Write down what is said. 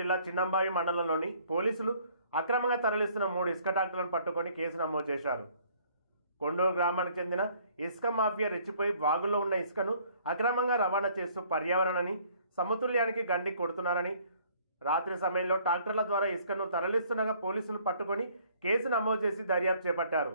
జిల్లా చిన్నంబాయి మండలంలోని పోలీసులు అక్రమంగా తరలిస్తున్న 3 ఇసుక ట్రాక్టర్లను పట్టుకొని కేసు నమోదు చేశారు. కొండూరు గ్రామానికి చెందిన ఇసుక మాఫియా రెచ్చిపోయి వాగుల్లో ఉన్న ఇసుకను అక్రమంగా రవాణా చేస్తూ పర్యావరణాన్ని సమతుల్యానికి గండి కొడుతున్నారని, రాత్రి సమయంలో ట్రాక్టర్ల ద్వారా ఇసుకను తరలిస్తుండగా పోలీసులు పట్టుకొని కేసు నమోదు చేసి దర్యాప్తు చేపట్టారు.